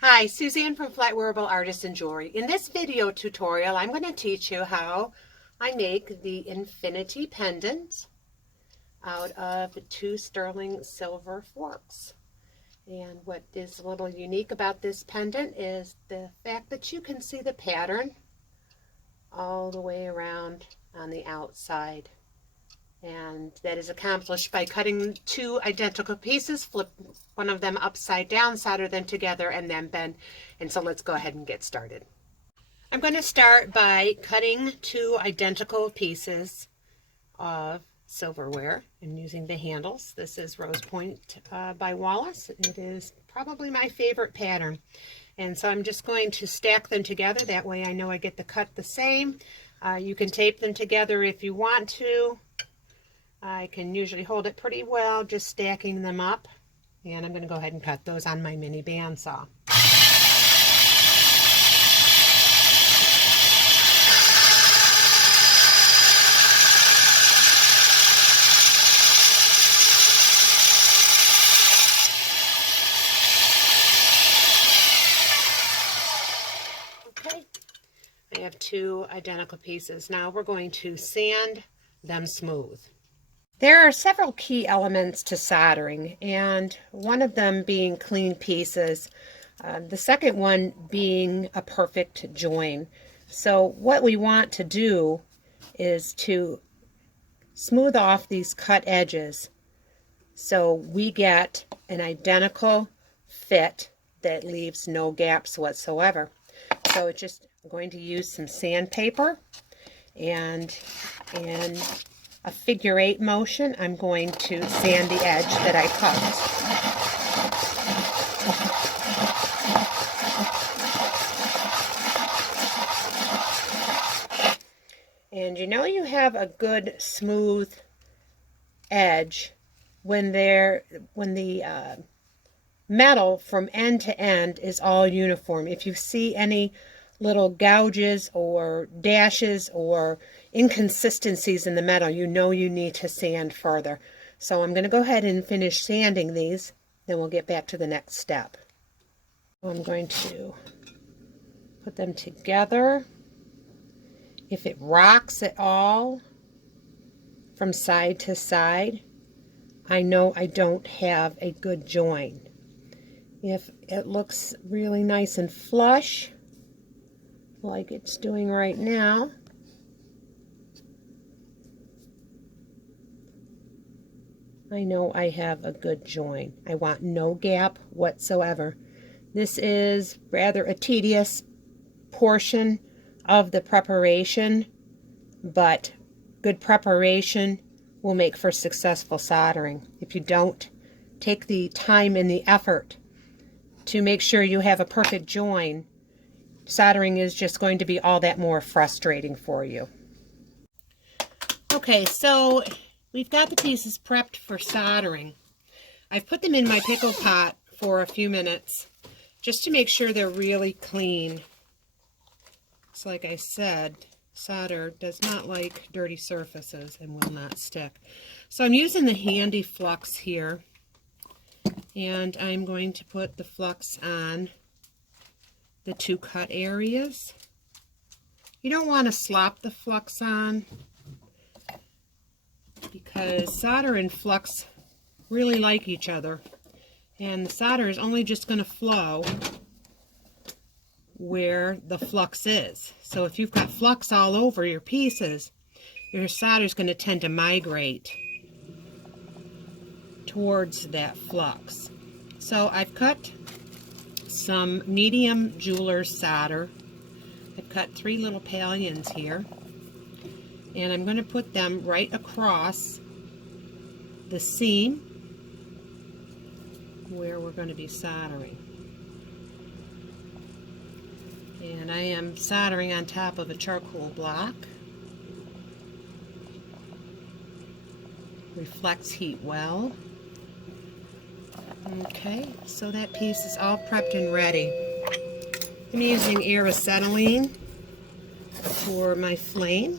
Hi, Suzanne from Flatwearable Artisan Jewelry. In this video tutorial, I'm going to teach you how I make the infinity pendant out of 2 sterling silver forks. And what is a little unique about this pendant is the fact that you can see the pattern all the way around on the outside. And that is accomplished by cutting 2 identical pieces, flip one of them upside down, solder them together, and then bend. And so let's go ahead and get started. I'm going to start by cutting 2 identical pieces of silverware and using the handles. This is Rose Point by Wallace. It is probably my favorite pattern. And so I'm just going to stack them together. That way I know I get the cut the same. You can tape them together if you want to. I can usually hold it pretty well just stacking them up, and I'm going to go ahead and cut those on my mini bandsaw. Okay, I have 2 identical pieces. Now we're going to sand them smooth. There are several key elements to soldering, and one of them being clean pieces. The second one being a perfect join. So what we want to do is to smooth off these cut edges so we get an identical fit that leaves no gaps whatsoever. So it's just going to use some sandpaper, and a figure 8 motion, I'm going to sand the edge that I cut. And you know you have a good smooth edge when the metal from end to end is all uniform. If you see any little gouges or dashes or inconsistencies in the metal, you know you need to sand further. So I'm going to go ahead and finish sanding these, then we'll get back to the next step. I'm going to put them together. If it rocks at all from side to side, I know I don't have a good join. If it looks really nice and flush, like it's doing right now, I know I have a good join. I want no gap whatsoever. This is rather a tedious portion of the preparation, but good preparation will make for successful soldering. If you don't take the time and the effort to make sure you have a perfect join, soldering is just going to be all that more frustrating for you. Okay, so we've got the pieces prepped for soldering. I've put them in my pickle pot for a few minutes just to make sure they're really clean. So like I said, solder does not like dirty surfaces and will not stick. So I'm using the handy flux here, and I'm going to put the flux on the 2 cut areas. You don't want to slop the flux on, because solder and flux really like each other, and the solder is only just going to flow where the flux is. So if you've got flux all over your pieces, your solder is going to tend to migrate towards that flux. So I've cut some medium jeweler's solder. I've cut 3 little pallions here, and I'm going to put them right across the seam where we're going to be soldering. And I am soldering on top of a charcoal block. Reflects heat well. Okay, so that piece is all prepped and ready. I'm using air acetylene for my flame.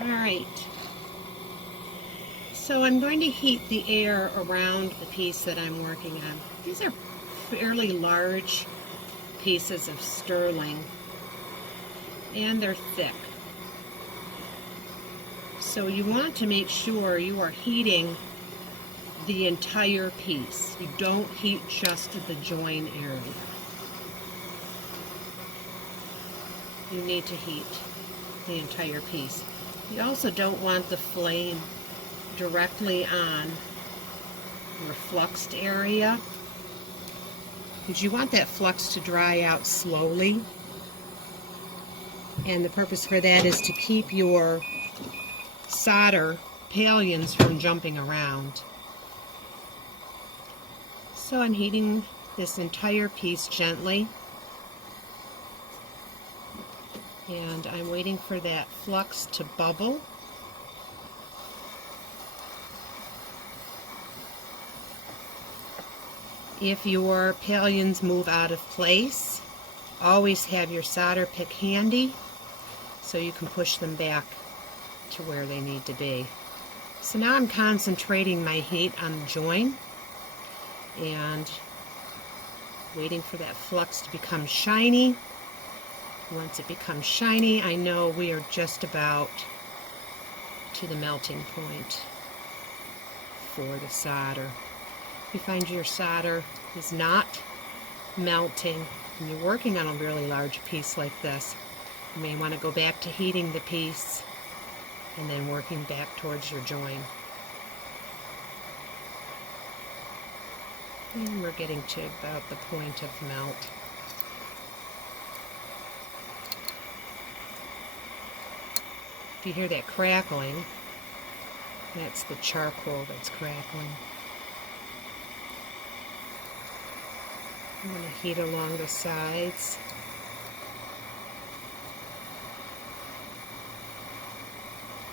Alright, so I'm going to heat the air around the piece that I'm working on. These are fairly large pieces of sterling, and they're thick. So you want to make sure you are heating the entire piece. You don't heat just the join area. You need to heat the entire piece. You also don't want the flame directly on your fluxed area, because you want that flux to dry out slowly. And the purpose for that is to keep your solder palions from jumping around. So I'm heating this entire piece gently, and I'm waiting for that flux to bubble. If your palions move out of place, always have your solder pick handy so you can push them back to where they need to be. So now I'm concentrating my heat on the join and waiting for that flux to become shiny. Once it becomes shiny, I know we are just about to the melting point for the solder. If you find your solder is not melting and you're working on a really large piece like this, you may want to go back to heating the piece and then working back towards your join. And we're getting to about the point of melt. If you hear that crackling, that's the charcoal that's crackling. I'm going to heat along the sides.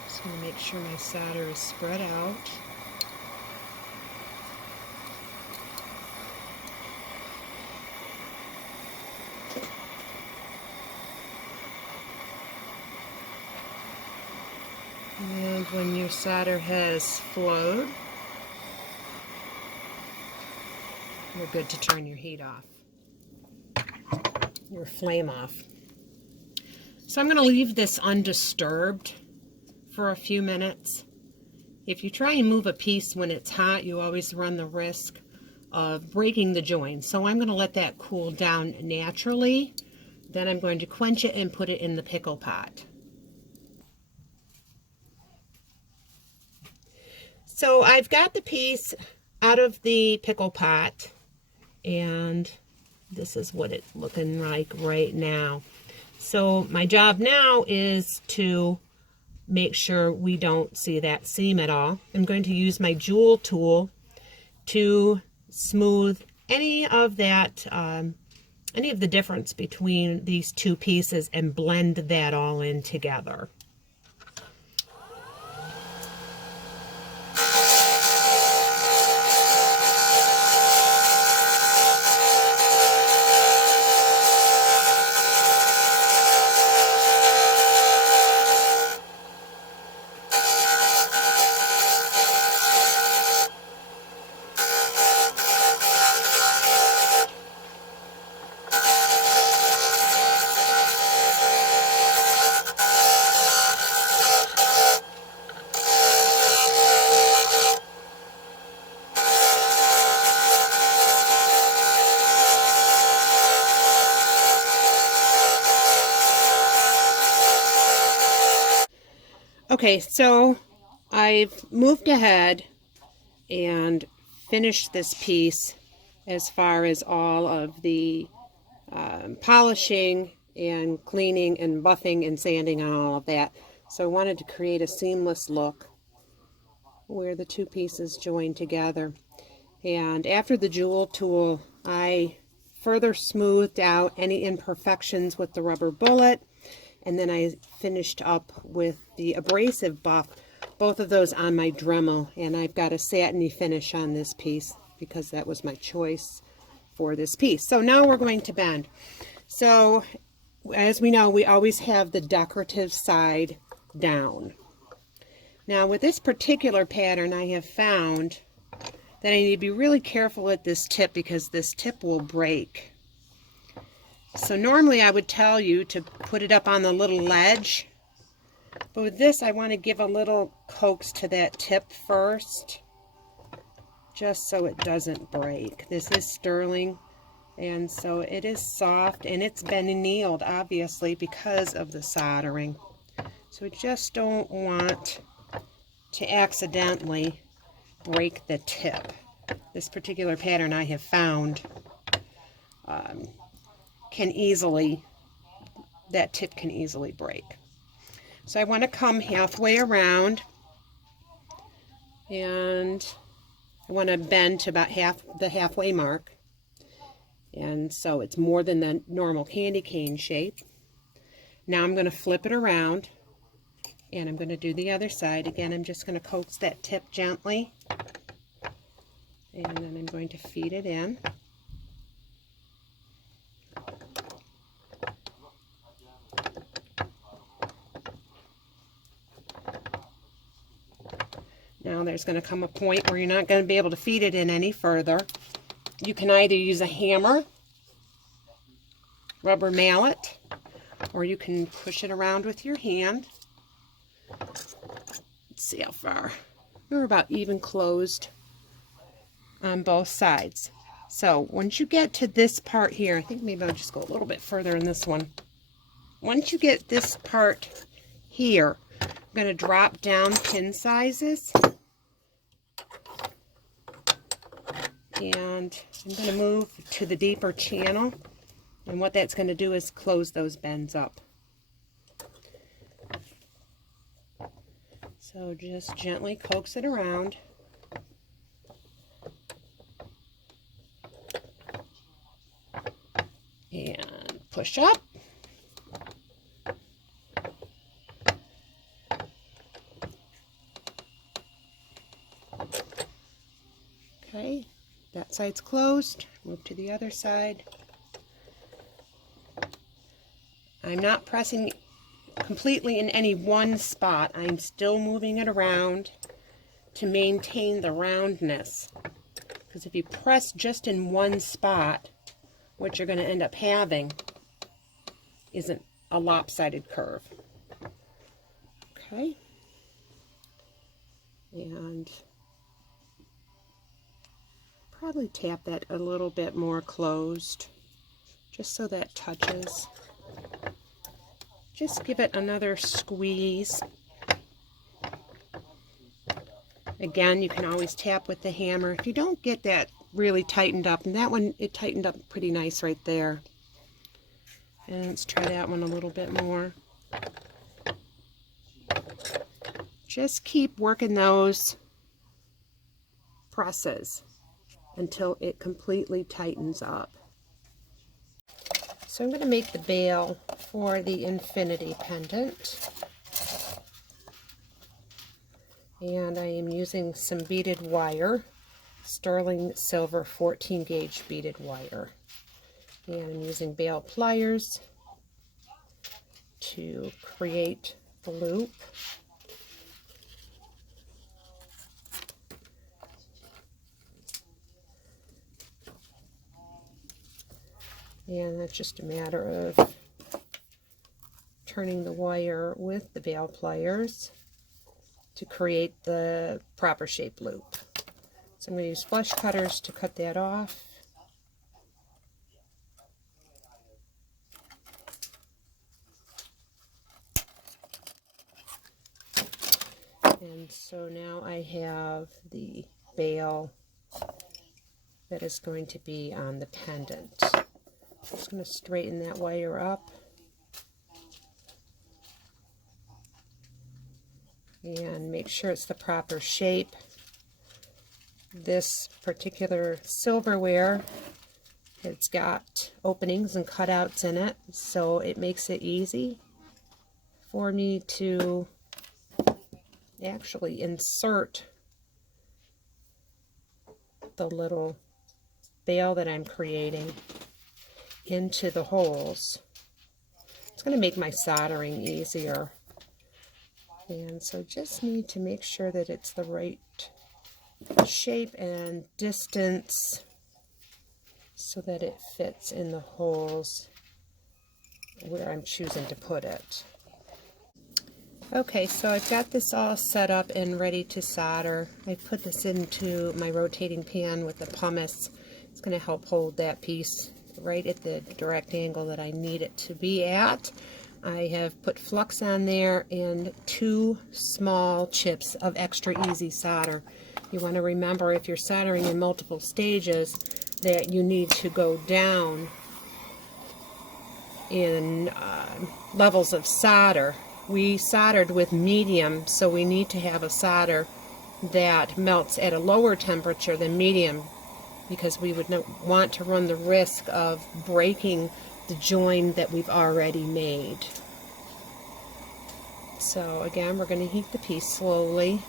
Just going to make sure my solder is spread out. And when your solder has flowed, you're good to turn your heat off, your flame off. So I'm going to leave this undisturbed for a few minutes. If you try and move a piece when it's hot, you always run the risk of breaking the join. So I'm going to let that cool down naturally. Then I'm going to quench it and put it in the pickle pot. So I've got the piece out of the pickle pot, and this is what it's looking like right now. So my job now is to make sure we don't see that seam at all. I'm going to use my jewel tool to smooth any of that, any of the difference between these two pieces and blend that all in together. Okay, so I've moved ahead and finished this piece as far as all of the polishing and cleaning and buffing and sanding and all of that. So I wanted to create a seamless look where the two pieces join together. And after the jewel tool, I further smoothed out any imperfections with the rubber bullet. And then I finished up with the abrasive buff, both of those on my Dremel. And I've got a satiny finish on this piece because that was my choice for this piece. So now we're going to bend. So as we know, we always have the decorative side down. Now with this particular pattern, I have found that I need to be really careful at this tip because this tip will break. So normally I would tell you to put it up on the little ledge, but with this I want to give a little coax to that tip first, just so it doesn't break. This is sterling, and so it is soft, and it's been annealed obviously because of the soldering. So we just don't want to accidentally break the tip. This particular pattern I have found that tip can easily break. So I want to come halfway around, and I want to bend to about the halfway mark, and so it's more than the normal candy cane shape. Now I'm going to flip it around, and I'm going to do the other side. Again, I'm just going to coax that tip gently, and then I'm going to feed it in. Now there's going to come a point where you're not going to be able to feed it in any further. You can either use a hammer, rubber mallet, or you can push it around with your hand. Let's see how far. We're about even closed on both sides. So once you get to this part here, I think maybe I'll just go a little bit further in this one. Once you get this part here, I'm going to drop down pin sizes. And I'm going to move to the deeper channel, and what that's going to do is close those bends up. So just gently coax it around. And push up. Okay. That side's closed. Move to the other side. I'm not pressing completely in any one spot. I'm still moving it around to maintain the roundness. Because if you press just in one spot, what you're going to end up having isn't a lopsided curve. Okay. And probably tap that a little bit more closed, just so that touches. Just give it another squeeze. Again, you can always tap with the hammer. If you don't get that really tightened up, and that one, it tightened up pretty nice right there. And let's try that one a little bit more. Just keep working those presses until it completely tightens up. So I'm going to make the bail for the infinity pendant. And I am using some beaded wire, sterling silver 14 gauge beaded wire. And I'm using bail pliers to create the loop. And that's just a matter of turning the wire with the bail pliers to create the proper shape loop. So I'm going to use flush cutters to cut that off. And so now I have the bail that is going to be on the pendant. I'm just going to straighten that wire up. And make sure it's the proper shape. This particular silverware, it's got openings and cutouts in it, so it makes it easy for me to actually insert the little bail that I'm creating into the holes. It's going to make my soldering easier. And so just need to make sure that it's the right shape and distance so that it fits in the holes where I'm choosing to put it. Okay, so I've got this all set up and ready to solder. I put this into my rotating pan with the pumice. It's going to help hold that piece right at the direct angle that I need it to be at. I have put flux on there and 2 small chips of extra easy solder. You want to remember, if you're soldering in multiple stages, that you need to go down in levels of solder. We soldered with medium, so we need to have a solder that melts at a lower temperature than medium, because we would not want to run the risk of breaking the join that we've already made. So again, we're going to heat the piece slowly.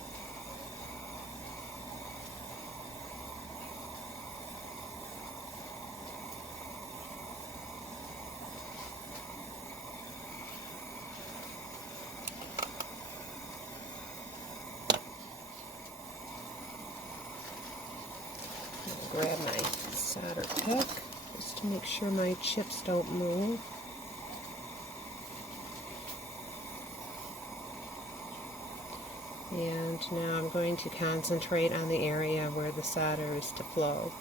Grab my solder pick just to make sure my chips don't move. And now I'm going to concentrate on the area where the solder is to flow.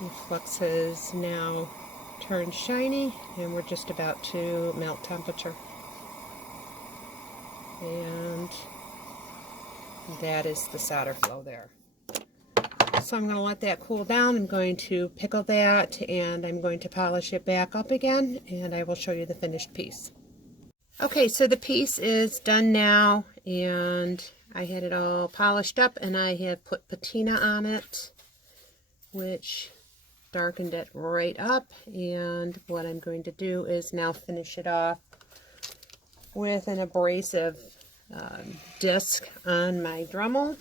The flux has now turned shiny, and we're just about to melt temperature. And that is the solder flow there. So I'm going to let that cool down. I'm going to pickle that, and I'm going to polish it back up again, and I will show you the finished piece. Okay, so the piece is done now, and I had it all polished up, and I have put patina on it, which darkened it right up. And what I'm going to do is now finish it off with an abrasive disc on my Dremel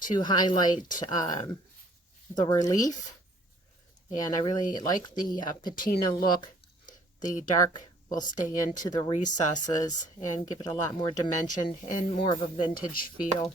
to highlight the relief. And I really like the patina look. The dark will stay into the recesses and give it a lot more dimension and more of a vintage feel.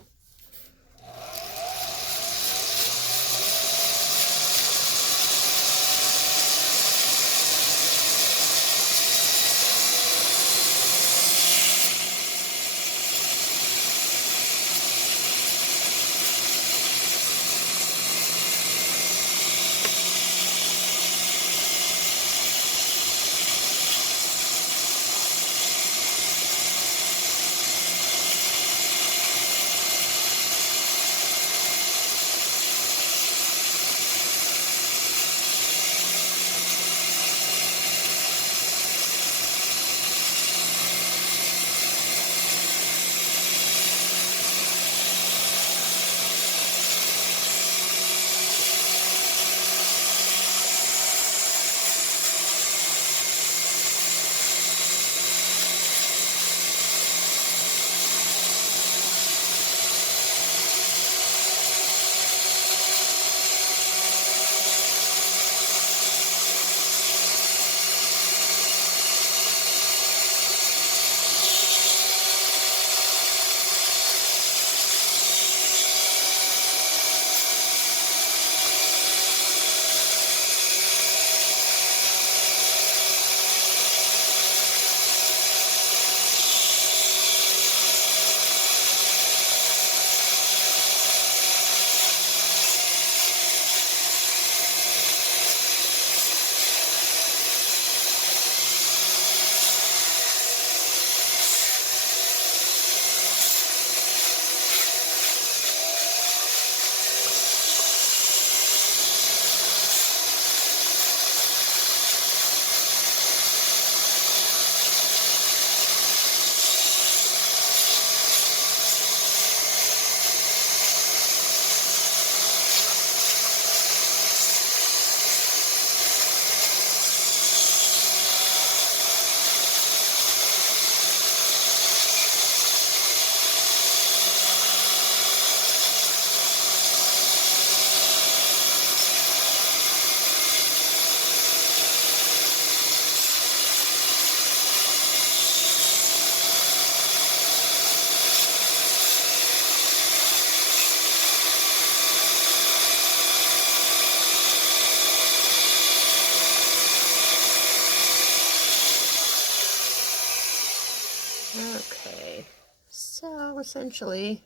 Okay, so essentially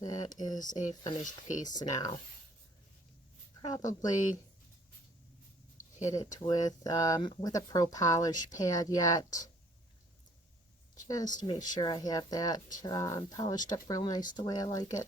that is a finished piece now. Probably hit it with a pro polish pad yet, just to make sure I have that polished up real nice the way I like it.